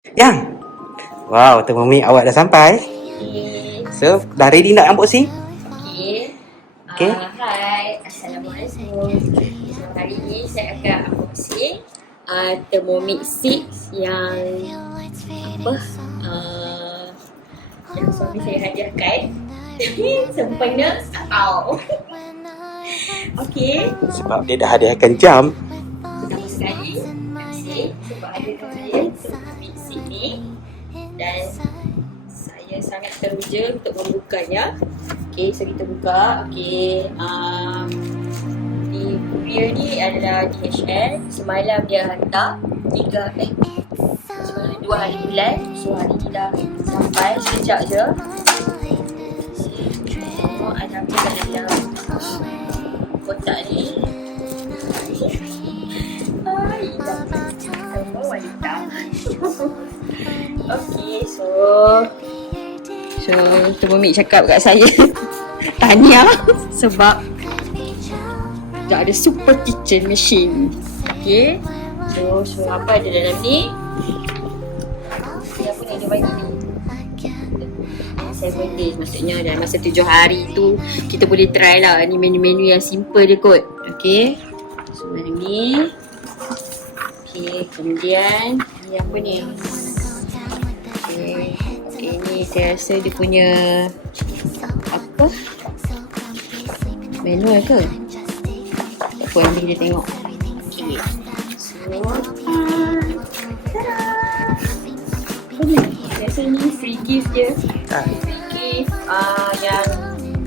Yang. Wow, Thermomix awak dah sampai. Okay. So, dah ready nak unboxing? Okay. Okay. Hai, Assalamualaikum. So, hari ni saya akan unboxing Thermomix 6 yang yang suami saya hadiahkan. Sempena Au. Okay. Sebab dia dah hadiahkan jam. Pertama sekali, terima kasih sebab hadiahkan saya Thermomix 6 ni. Dan saya sangat teruja untuk membukanya. Okay, so kita buka. Okay, di courier ni adalah DHL. Semalam dia hantar 2 hari bulan. So hari ni dah sampai sekejap je. So ada apa dalam kotak ni? Hai, dah wanita. Okay, so Thermomix cakap kat saya tahniah sebab dah ada super kitchen machine. Okay, so apa ada dalam ni? Apa ni dia bagi ni? 7 days, maksudnya dalam masa 7 hari tu kita boleh try lah. Ni menu-menu yang simple dia kot. Okay, so yang ni. Okay, kemudian ni apa ni? Okay, ni saya rasa dia punya apa? Manual ke? Tak apa, nanti kita tengok. Okay, so tada! Apa ni? Biasa ni free gift je. Free gift yang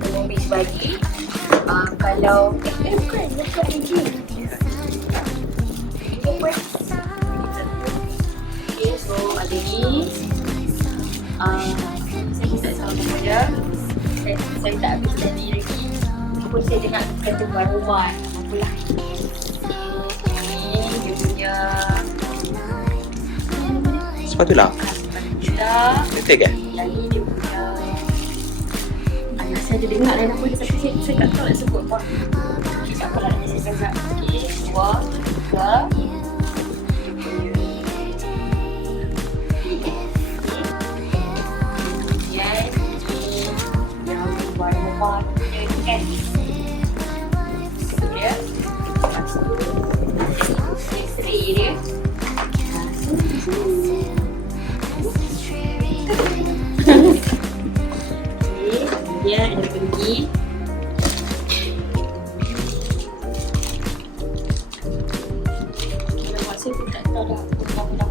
Thermomix bagi. Kalau bukan free gift. Okay, so ada ni. Saya tak tahu nama dia. Saya tak habis tadi lagi. Apa saya dengar kata tuan rumah. Apalah. Ni dia punya Sepatutlah. kita. Betul ke? Yang ni dia punya saya ada dengar lain apa dia, tapi saya tak tahu nak sebut apa. Okay, tak apalah, saya cakap. Okay, 2, 3. Kan dia X-ray dia. Dia ada pergi. Kalau saya pun tak tahu dah apa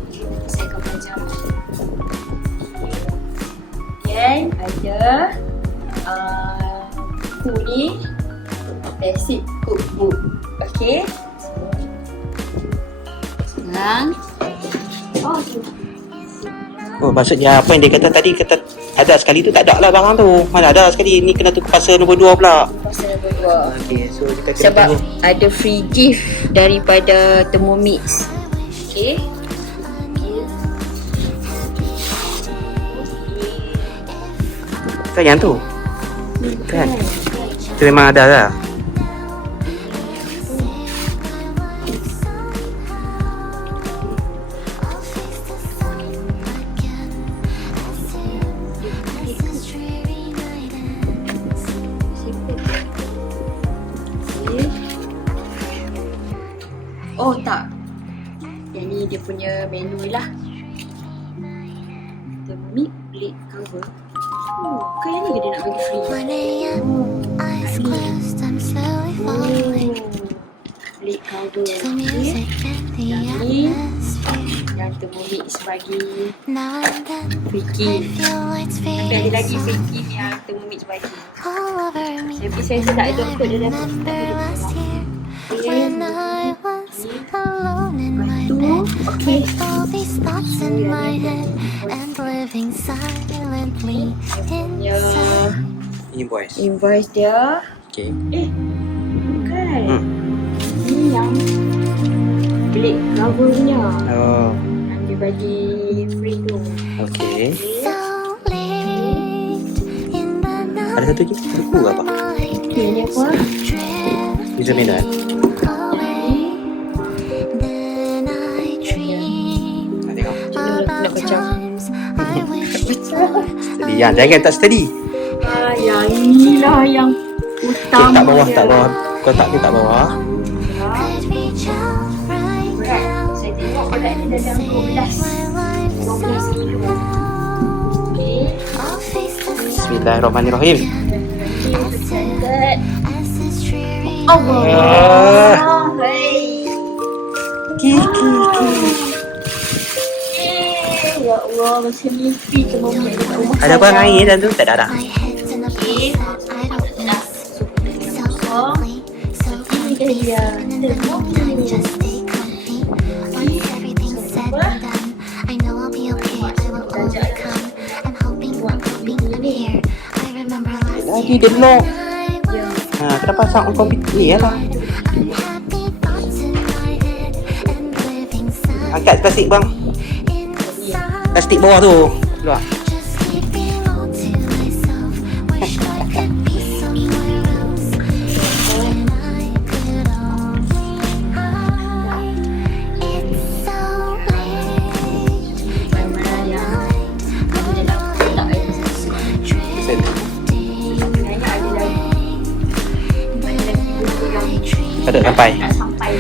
saya akan belajar. Dan ada buku ni, basic cookbook. Okay, sekarang Oh, maksudnya apa yang dia kata tadi, kata ada sekali tu tak ada lah barang tu. Mana ada sekali, ni kena tukar pasal nombor 2 pula. pasal nombor 2. Okay, so kita kena Sebab tunggu. ada free gift daripada Thermomix. Okay. Kan yang tu? Kan? Itu memang ada lah. Oh tak, yang ni dia punya menu lah. Thermomix plate cover. Oh, kan yang ni ke dia nak bagi free? Plate cover. Okay. Yang ni yang Thermomix bagi free gift. Tapi ada lagi free gift yang Thermomix bagi. Tapi saya rasa tak ada kot dalam tu. Okay. Invoice dia. Okay. Bukan. Ni yang plate covernya. Oh, Yang dia bagi free tu. okay. Ada satu lagi buku apa? Okay, ni apa? User manual. Nak kacau. Steady. Jangan tak steady. Yang inilah yang Okay, utama. tak bawah, tak bawah. Kotak ni tak bawah. Berat. Saya tengok berat ni dalam 12 kilo. Okay. Bismillahirrahmanirrahim. Allah. Kiki. Ya Allah, macam mimpi tu momen dekat rumah Ada apa air dalam tu? Tak ada. Okay. Ini dia. Lagi dia lock. Kena pasang on komputer ni lah. Angkat plastik bang. Plastik bawah tu. Keluar. Tak sampai. Tak sampai.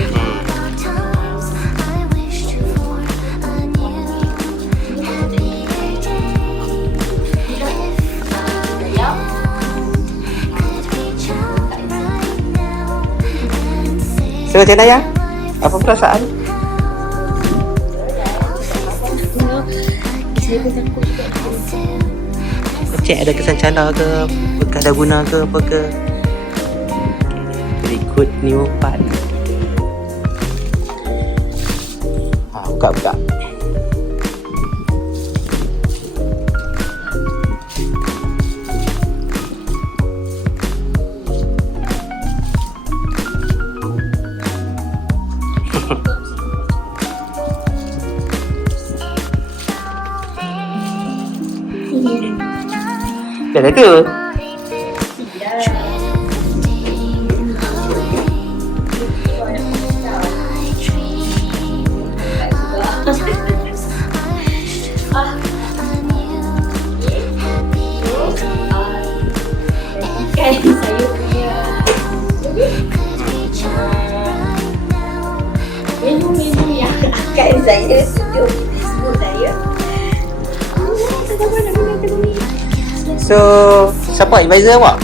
So macam mana ya? Apa perasaan? Saya pun takut juga. Cek ada kesan cala ke, bekas dah guna ke apa ke. Berikut new part. Buka. Dah tu. Saya punya menu yang akan saya sebut saya. So, siapa advisor awak?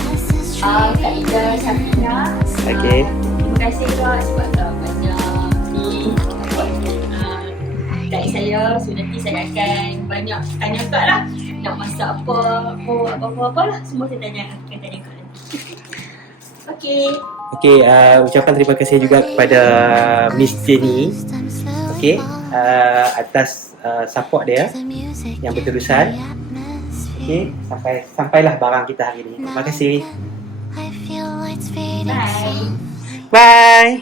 Kak Ida Syafina. Okay. Terima kasih Kak sebab banyak ni guide saya. So nanti saya akan banyak tanya Kak lah. Nak masak apa lah. Semua saya akan tanya Kak nanti. Okay, ucapkan terima kasih juga kepada Miss Jenny. Okay, atas support dia yang berterusan. Okay, sampailah barang kita hari ini. Terima kasih. Bye. Bye.